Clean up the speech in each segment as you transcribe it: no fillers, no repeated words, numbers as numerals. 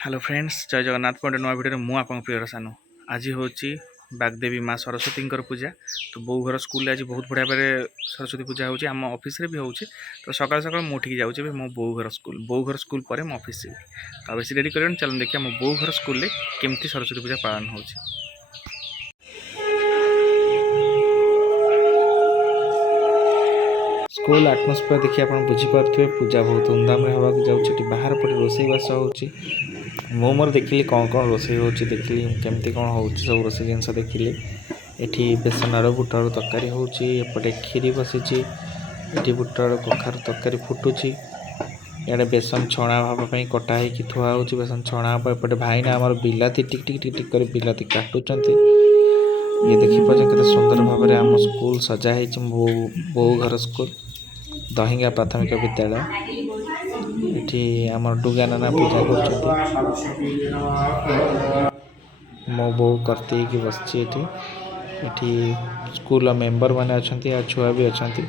Hello friends, जय जगन्नाथ। गोटे नुआ भिडियो मु आप प्रियर सानू आज हूँ बागदेवी माँ सरस्वती पूजा। तो बो घर स्कूल आज बहुत बढ़िया भाव सरस्वती पूजा होची। आम ऑफिस रे भी होची। तो सकाल सकाल मुझे जाऊँगी मो बो घर स्कूल पर मो ऑफिस जी। तो बेस रेडी कर चलो देखिए मो बो घर स्कूल केमती सरस्वती पूजा पालन होची। स्कूल आटमोस्फियर देखिए आप बुझीपे पूजा बहुत धूमधाम होगा जाऊँगी। बाहर पटे रोसईवास होची। मो मोर देखिली कौन कौन रोसई हो देखिली केमती कौन हो सब रोसई जिनस देखिली। एठी बेसन आलू बुट आलू तरकारी होची। एपटे खीरी बसीची। एठी बुट आलू कखार तरकारी फुटुची। इडे बेसन छणा भाई कटा होगी थुआ हो बेसन छणा। एपटे भाईना आमर बिलाती टिक टिक टिक टिक कर बिलाती काटुंट। ये देखिए केते सुंदर भाव में आम स्कूल सजा है। बो घर स्कूल दहिंगा प्राथमिक विद्यालय। एठी आमर डुगा नाना पूजा कर मो बो करती कि बसची। एठी स्कूल मेंबर माने अछंती आ छुआ भी अछंती।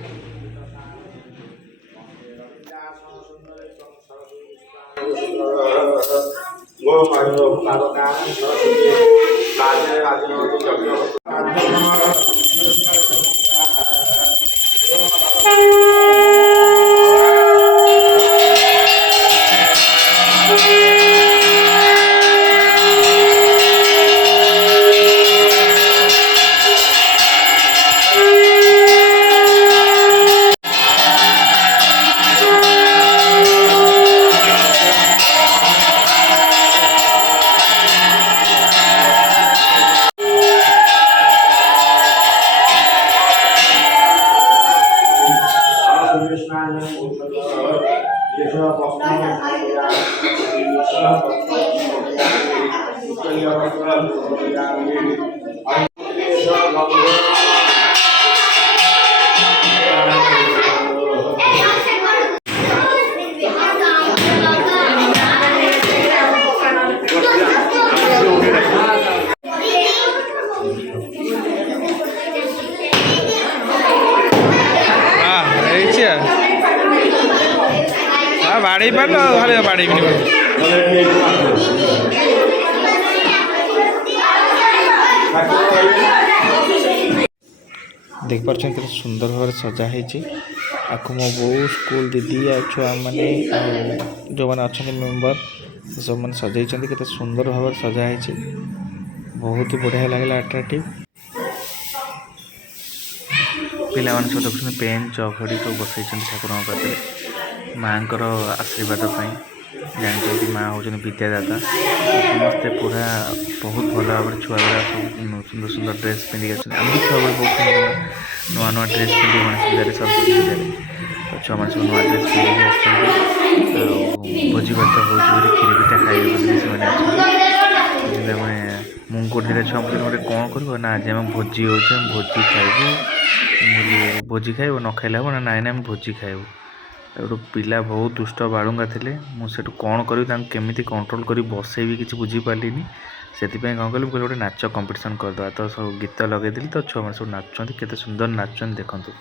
बाड़ी पार बाड़ी देख पारे सुंदर भाव सजा है। आपको मो बो स्कूल दीदी आ छुआ मैंने जो मैंने अच्छा मेम्बर सब मैंने सजाई के सुंदर भाव सजा है। बहुत ही बढ़िया लगे अट्राक्टिव। पिला सब देखते पेन चौखड़ी सब बसई ठाकुर पाखे माँ आशीर्वाद जानते माँ हूँ विद्यादाता। समस्ते पूरा बहुत भल भाव छुआ बेला सब सुंदर सुंदर ड्रेस पिंधिक आम भी छुआ बेले बहुत नुआ नुआ ड्रेस पिंधि गणेश पूजा सरस्वती पूजा। तो छुआ मैंने सब नुआ ड्रेस पिंधिक भोजी भात हो खीरी पिठा खाइबे मुझे गोटे छुआ गोटे कौन कर ना आज आम भोजी हो भोजी खाइबू भोजी खाइब न खाइले हम ना ना भोजी खाइबू। गोटे पिला बहुत दुष्ट बालुंगा थे मुझे कौन करी केमी कंट्रोल कर बसई किसी बुझीपारे से कौन कल गोटे नाच कंपटीशन करदे। तो सब गीत लगेदेली तो छुआ मैंने सब नाचुं केते सुंदर नाचुं देखते।